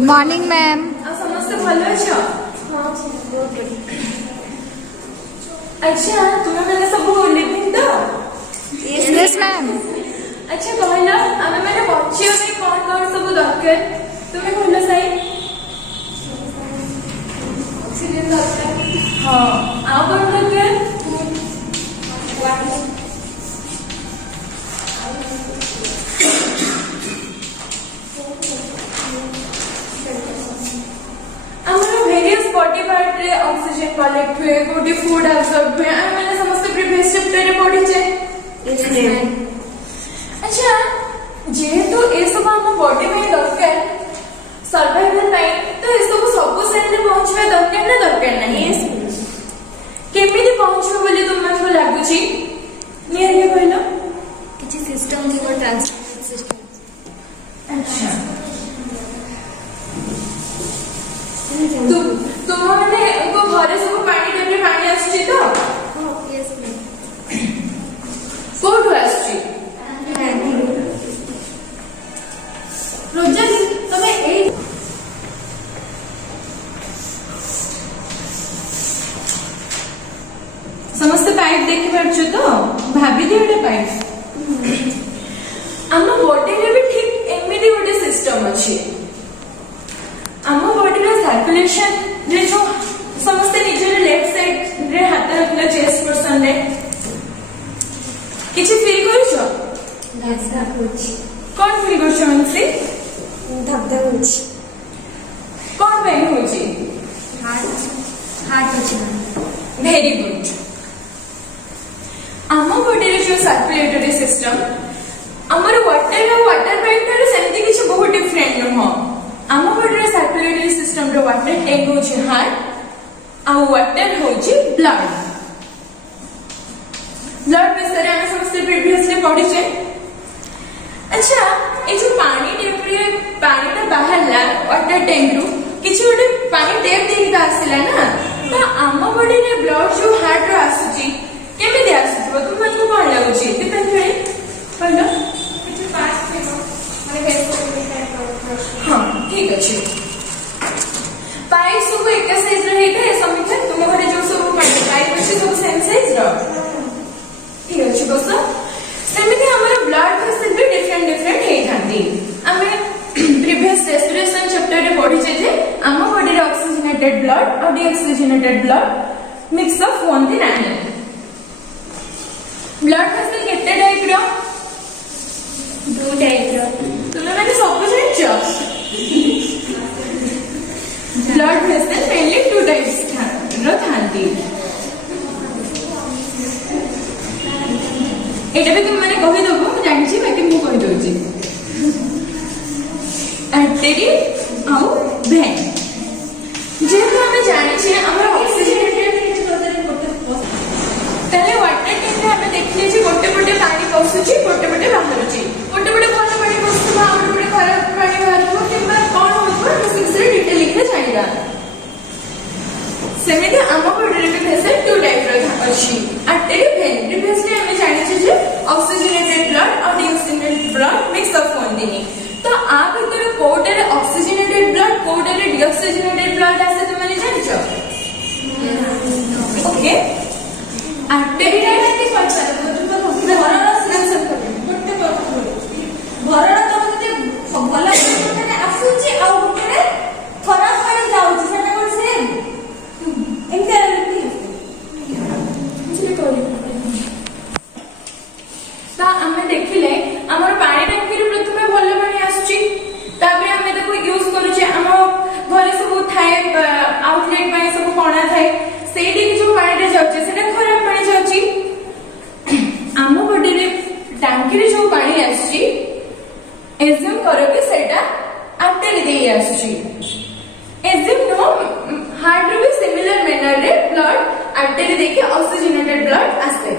Good morning ma'am. समस्त भल अच्छा तुम्हें मैंने सब लिखिन तो यस मैम। अच्छा कहल आम मैंने बच्चे कौन कौन सब दरकार तुम्हें कहल साई ऑक्सीजन दरकार हाँ आ कौन दरकार बॉडी पार्ट रे ऑक्सीजन कलेक्ट हुए गोटी फूड एब्सॉर्ब हुए आ मैंने समस्त प्रीवियस चैप्टर रे पढ़ी छे। Yes ma'am. अच्छा जेहेतु ए सब हम बॉडी में दरकार सर्वाइवल टाइम तो ए सब सेल रे पहुंचबे दरकार ना दरकार नहीं। यस केमिति पहुंचबे बोली तुमको लागुची नियर के कहलो किछि सिस्टम थी वो ट्रांसपोर्ट सिस्टम। अच्छा तुम मैंने घरे सब पानी टाइम रे पानी आछी तो हां यस मैम कोठो आछी रोजा तमे ए समस्त पाइप देखि परछु तो भाबी दे एटा पाइप हम बॉडी रे भी ठीक एमिति गोटे सिस्टम अछि आम बॉडी रे सर्कुलेशन रे जो समस्त निजर लेफ्ट साइड रे हाथ रखले चेस्ट पर्सन रे किछि फील करछो धक होछि कोन फील करछो हमसे धक होछि कोन पेन होछि हार्ट होछि वेरी गुड आम बॉडी रे जो सर्कुलेटरी सिस्टम हमर वाटर पाइप रे सेमति किछि बहुत डिफरेंट न हो आम बॉडी सर्कुलेटरी सिस्टम रो वाटर टैंक होछि हार्ट आ वाटर होछि ब्लड विषय हम समस्त प्रीवियसली पढ़ी छे। अच्छा ए जो पानी टेप रे पानी बाहरला वाटर टैंक रु किछि गोटे पानी टेप देई आसिला ना तो आम बॉडी रे ब्लड जो हार्ट रो आसुची केमिति आसुथबो तुमको कोन लागुची डिपेंड करे कहलो किछि पास फेनो माने बेस हां ठीक अछि पाइप सब एक साइज रे हेते समीक्षा तुम घरे जो सब पाइप अछि सब सेम साइज रो ठीक अछि बस सेमिति हमर ब्लड वेसल भी डिफरेंट हे थांती हमें प्रीवियस रेस्पिरेशन चैप्टर रे पढ़ी छे जे आम बॉडी रे ऑक्सीजनेटेड ब्लड और डीऑक्सीजनेटेड ब्लड मिक्स अप होंती नाही। ब्लड वेसल केते टाइप रो दो टाइप रो तुम मैंने सब जानिछो blood vessel mainly two types रो थांती एटा भी तुम माने कहि दबो म जानि छी बाकी मु कहि दोची आर्टरी आउ वेन जे तो हम जानि छी हमर ऑक्सीजनेटेड किछ तोदरे तले वाटर टैंक रे हम देखले छी गोटे गोटे पानी पसुची गोटे गोटे बाहरुची गोटे गोटे भल पानी पसुबा और गोटे खराब पानी बाहरबो किबा कोन होतबो सिक्सरे डिटेल लिखे जानिबा सेमिति आम बॉडी रे वेसल टू टाइप रो अछि आर्टरी वेन प्रीवियसली हम जानि छी जे ऑक्सीजनेटेड ब्लड और डीऑक्सीजनेटेड ब्लड मिक्स अप होंदिनी तो आ भीतर कोटे रे ऑक्सीजनेटेड ब्लड कोटे रे डीऑक्सीजनेटेड ब्लड आसे तुम माने जानिछो ओके आर्टरी रे नती पछार भरण आंसर कर गोटे भरण तो मते भला गोटे आसुची आ गोटे खराब पानी जाउची सेटा कोन सेम इनकरेक्टली बुझले कोली ता हमें देखिले हमर पानी टंकी रे प्रथमे भल पानी आसुची ताबे हमें देखो यूज करू छे हम घरे सब थाए आउटलेट पाई सब कोना थाए सेडी की जो पानी रे जाउची सेटा खराब पानी जाउची हम बॉडी रे टंकी रे जो पानी आसुची एज्यूम करो कि सेटा आर्टरी दे आसुची एज्यूम नो हार्ट रे भी सिमिलर मैनर रे ब्लड आर्टरी दे के ऑक्सीजनेटेड ब्लड आसे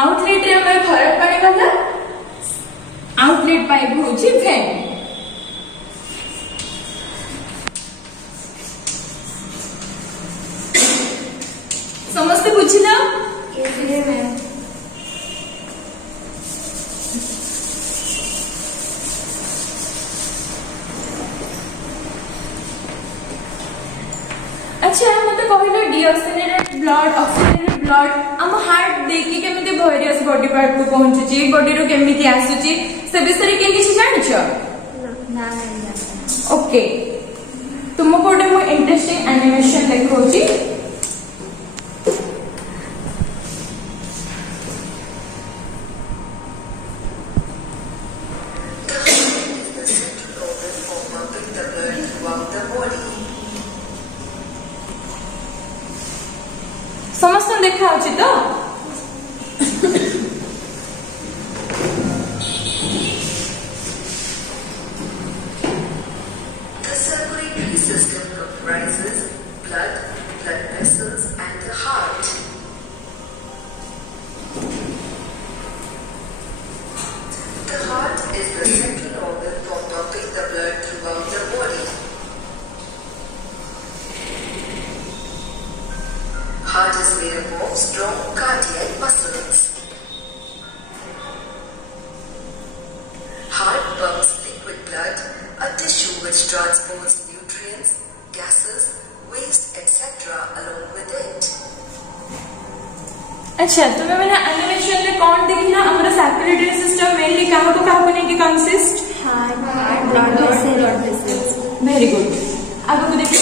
आउटलेट रे हमें खराब पानी गला आउटलेट पाइप होची वेन समस्त बुझिला अच्छा मत कहलो डीऑक्सीजनेटेड ब्लड ऑक्सीजनेटेड ब्लड हम हार्ट देकी केमिति वेरियस बॉडी पार्ट को पहुंचुची बॉडी रो केमिति आसुची से विषय के किछि जानिछ ना ओके तुमको गोटे मो इंटरेस्टिंग एनिमेशन देखौची समस्त देखा होची तो The circulatory system comprises blood, blood vessels, and the heart. The heart is the central organ for pumping the blood throughout the body. Heart is made up of strong cardiac muscles. Heart pumps liquid blood, a tissue which transports nutrients, gases, waste, etc. along with it. अच्छा तुम्हें मैंने animation में कौन देखिना हमारा circulatory system mainly कहाँ को नहीं consist heart blood vessels very good अब को देखिए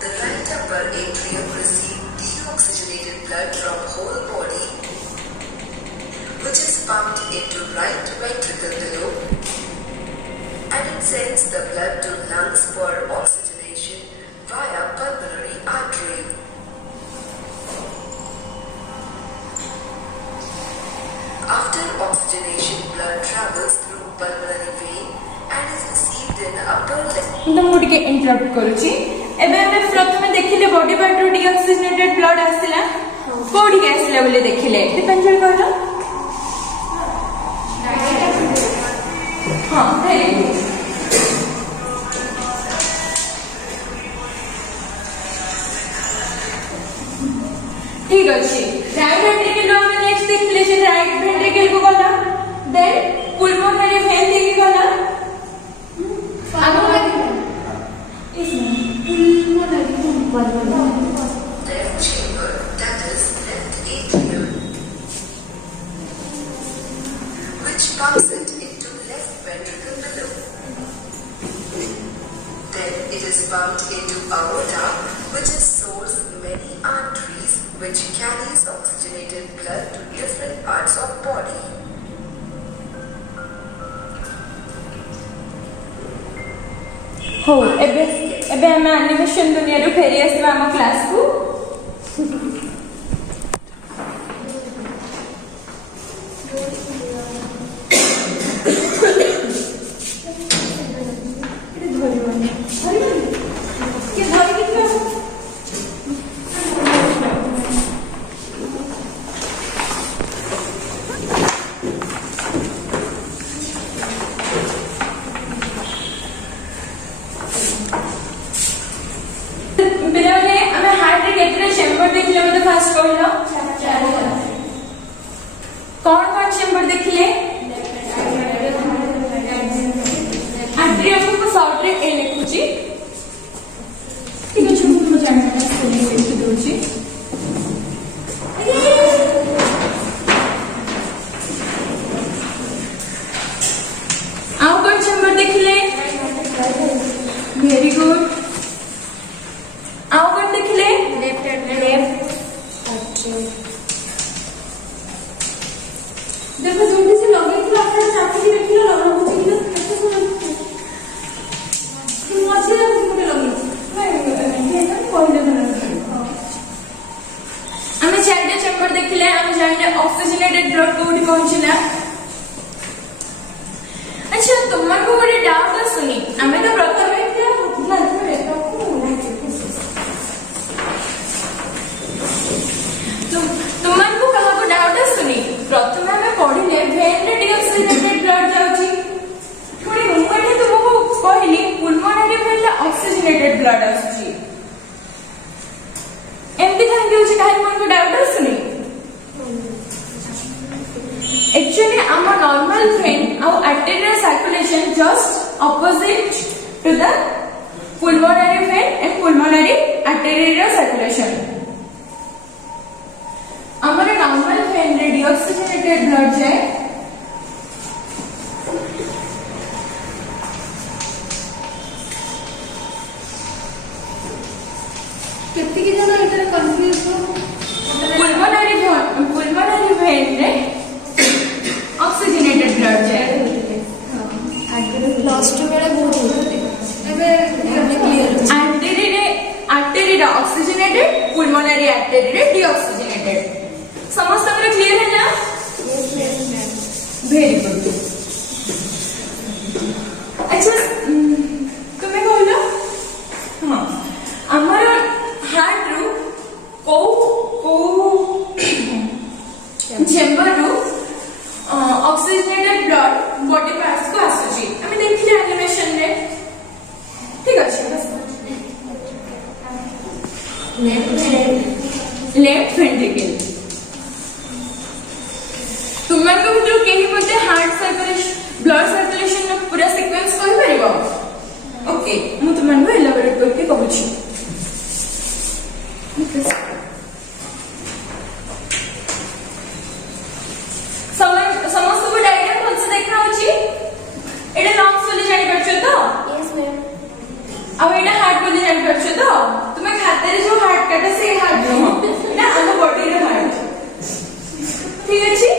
The right upper atrium receives deoxygenated blood from whole body, which is pumped into right ventricle below, and it sends the blood to lungs for oxygenation via pulmonary artery. After oxygenation, blood travels through pulmonary vein and is received in upper left. तो मुझे के interrupt करूची एबे हमें प्रथमे देखिले body part रो deoxygenated blood आसिला कोडी के आसिला बोले देखिले डिपेंडेंट कहलो हां वेरी गुड ठीक अछि राइट वेंट्रिकल रो में नेक्स्ट देखिले जे राइट वेंट्रिकल को गला देन पुल्मोनरी वेन देखि गला आगो Left chamber, that is left atrium, which pumps it into left ventricle below. Then it is pumped into aorta, which is source many arteries, which carries oxygenated blood to different parts of body. हो एबे एबे हम animation दुनिया रो फेरी आसीबा हम class को कौन कौन chamber देखिए आर्ट्रियम को शॉर्ट रे ए लिखुची ठीक अछि ମୁଁ ଜାଣିବା ସ୍ପେଲିଂ ଲେଖି ଦଉଛି ଆଉ कौन चैम्बर देखिले वेरी गुड ଆଉ कौन देखिले लेफ्ट आर्ट्रियम देखो जल्दी से लगे कि आपने चाकू देखिलो लगा मुझे कि कैसे सुन कि मजे मुझे लगे नहीं ये ना पहले ना हमें चारटे चैम्बर देखिले हम जानले ऑक्सीजनेटेड ब्लड कोडी पहुंचला अच्छा तुमको गोटे डाउट सुनी हमें तो प्रथम ना तुमको कहा को डाउट सुनी प्रथम हमें पढ़िले वेन रे डीऑक्सीजनेटेड ब्लड जाउची पुणी मुंगटे तुमको कहली पुल्मोनरी वेन रे ऑक्सीजनेटेड ब्लड आसुची एमती काहे होची काहे मन को डाउट सुनी actually um normal vein or arterial circulation just opposite to the pulmonary vein and pulmonary artery circulation. हमारे normal vein रे deoxygenated blood जाए कितनी की जगह इधर कंफ्यूज हो pulmonary vein रे oxygenated blood जाए लास्ट बेले बहुत होते एबे क्लियर artery रे oxygenated pulmonary artery रे deoxygenated समस्त हमरे क्लियर है ना वेरी गुड अच्छा तुम्हें कहलो हां हमारा हार्ट रू को चेंबर रू ऑक्सीजनेटेड ब्लड बॉडी पार्ट्स को आसुची हमें देखिए एनिमेशन रे ठीक अछि लेफ्ट वेंट्रिकल तुमन को जो केही बोलते हार्ट सर्कुलेशन ब्लड सर्कुलेशन में पूरा सीक्वेंस कहि परिबो ओके मु तुमन को एलाबोरेट करके कहूची समस्त को डायग्राम कौन से देखना होची एटा लंग्स बोली जानि परछो तो यस मैम अब एटा हार्ट बोली जानि परछो तो तुमे खाते रे जो हार्ट काटा से हार्ट नो एटा हम बॉडी रे हार्ट ठीक अछि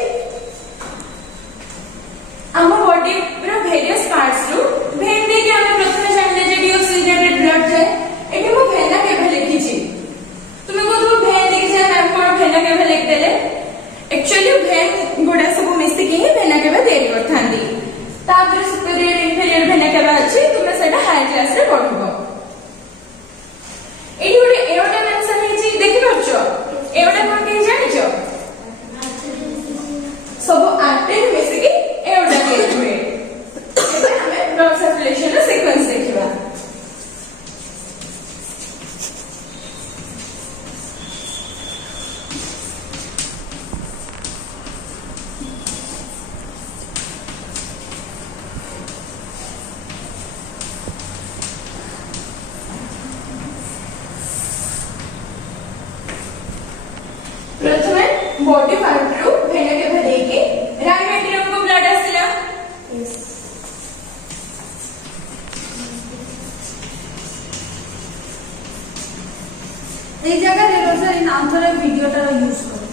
हम बॉडी पूरा वेरियस पार्ट्स रो भेन दे के हम प्रथम जानले जे डिऑक्सीजनेटेड ब्लड जाय एटी मो भेना केबे लिखी छी तुमे को तो भेन दे के मैम को भेना केबे लिख देले एक्चुअली भेन गोडा सब मिसी के ही भेना केबे तैयारी करथांदी तापर सुपीरियर इंफीरियर भेना केबे अछि तुमे सेटा हाई क्लास रे पढबो एटी गोटे एओटा मेंशन हेची देखि परछो एओटा कोन के जानि छो सब आर्टरी मिसी के एओटा के हुए एबे हमें ब्लड सर्कुलेशन रे सीक्वेंस देखिबा प्रथमे बॉडी पार्ट रो भेना के भले के राइट एट्रियम को ब्लड आसिला यस এই জায়গা রে রোজা इन आंसर वीडियोटा यूज करो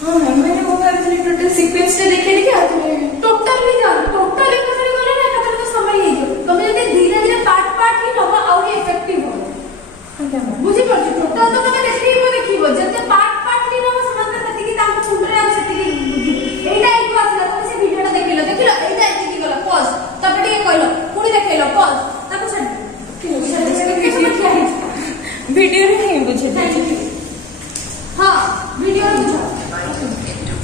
हां मैंने वो करते टोटल सीक्वेंस टे देखे रे क्या तुम टोटल नहीं जान टोटल एक करे करे ना कतर तो समय ही जो तुम यदि धीरे धीरे पार्ट पार्ट ही नबा और इफेक्टिव हो बुझी परछ टोटल तो तमे देखिबो जते पार्ट पार्ट नहीं नबा समस्त तति की ताम सुंदर आ सती की एटा एक बात ना तुम से वीडियोटा देखिलो एटा एति गला पॉज तबे ये कहलो पुनी देखैलो पॉज ताको छड वीडियो रे नहीं बुझे हां वीडियो रे बुझा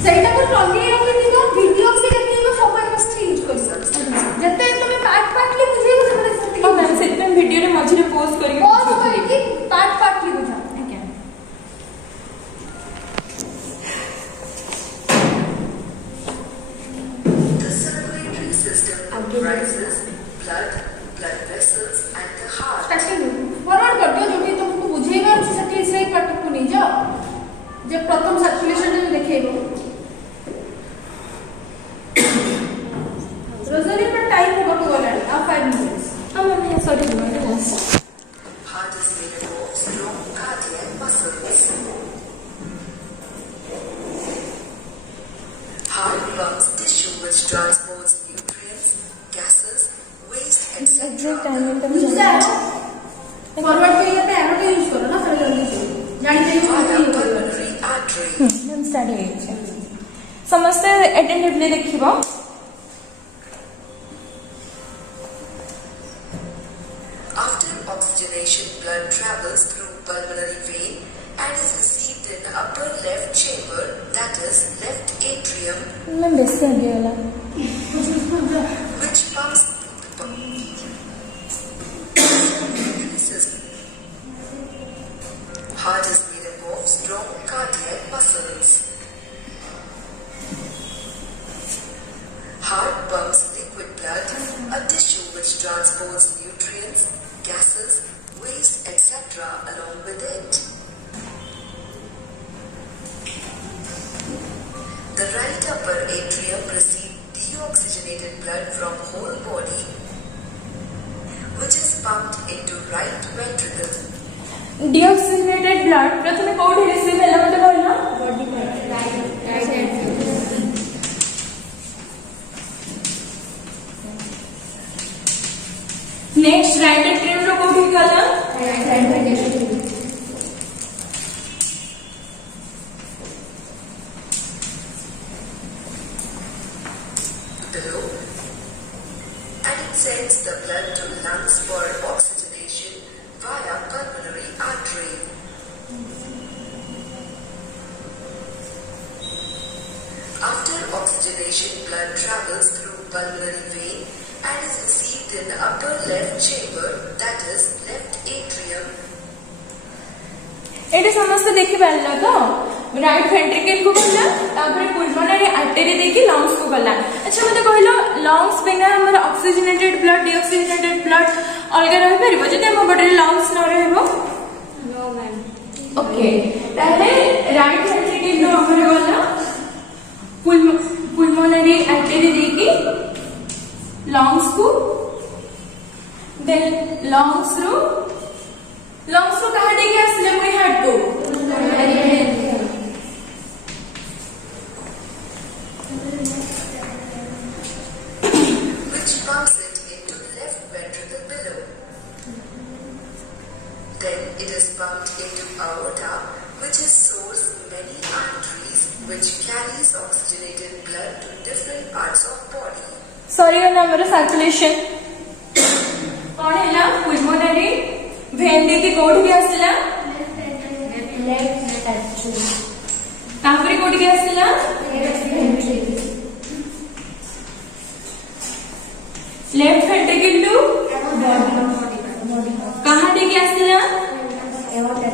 सेटा को टॉली रखि दिनो वीडियो से देखिबो सब एक से यूज कर जते तुम पार्ट पार्टली बुझेबो समझ सकती हां मैम सेट में वीडियो रे मझे पॉज करके पार्ट पार्टली बुझा ठीक है The circulatory system comprises blood vessels and the heart. Starting forward कर दियो जोटी तुमको बुझेगा सेटी से पार्ट को नहीं जाओ जे प्रथम सर्कुलेशन में देखेबो रोजरी पर टाइम होगा तो गला आ 5 मिनट्स हम नहीं sorry Heart is made up of strong cardiac muscles. Heart pumps tissue which transports nutrients, gases, waste, etc. Forward पे ये एरो का यूज करो ना फिर जल्दी से जानी चाहिए Heart pulmonary artery. Ma'am start है समस्त attentively देखिबो After oxygenation, blood travels through pulmonary vein and is received in upper left chamber, that is left atrium, ma'am base कर दियोला which pumps Heart is made up of strong cardiac muscles. Heart pumps liquid blood, a tissue which transports nutrients, etc. along with it. The right upper atrium receives deoxygenated blood from whole body, which is pumped into right ventricle. Deoxygenated blood प्रथमे कोठी receive होला मते कहला body पर right hand next right atrium रो कोठी गला right hand below, and it sends the blood to lungs for oxygenation via pulmonary artery. After oxygenation, blood travels through pulmonary vein and is received in the upper left chamber, that is left atrium. Eighty समस्त देखि पारला तो right ventricle को गला तापर पुल्मोनरी artery देखि lungs को गला अच्छा मते कहलो लंग्स बिना हमर ऑक्सीजनेटेड ब्लड डिऑक्सीजनेटेड ब्लड अलग रहि परिबो जदि हम बॉडी लंग्स न रहबो नो मैम ओके ताले राइट वेंट्रिकल रो हमर गला पुल्मोनरी आर्टरी देखि लंग्स को देन लंग्स रो कहा देखि आसले मुई हार्ट को which pumps it into left ventricle below. Then it is pumped into aorta, which is source many arteries, which carries oxygenated blood to different parts of body. Sorry और number circulation कौन हैला पुल्मोनरी when देखि कोठी के आसला left atrium तापरे कोठी के आसला लेफ्ट वेंट्रिकल टू बॉडी कहां देखि आसला एवोर्टा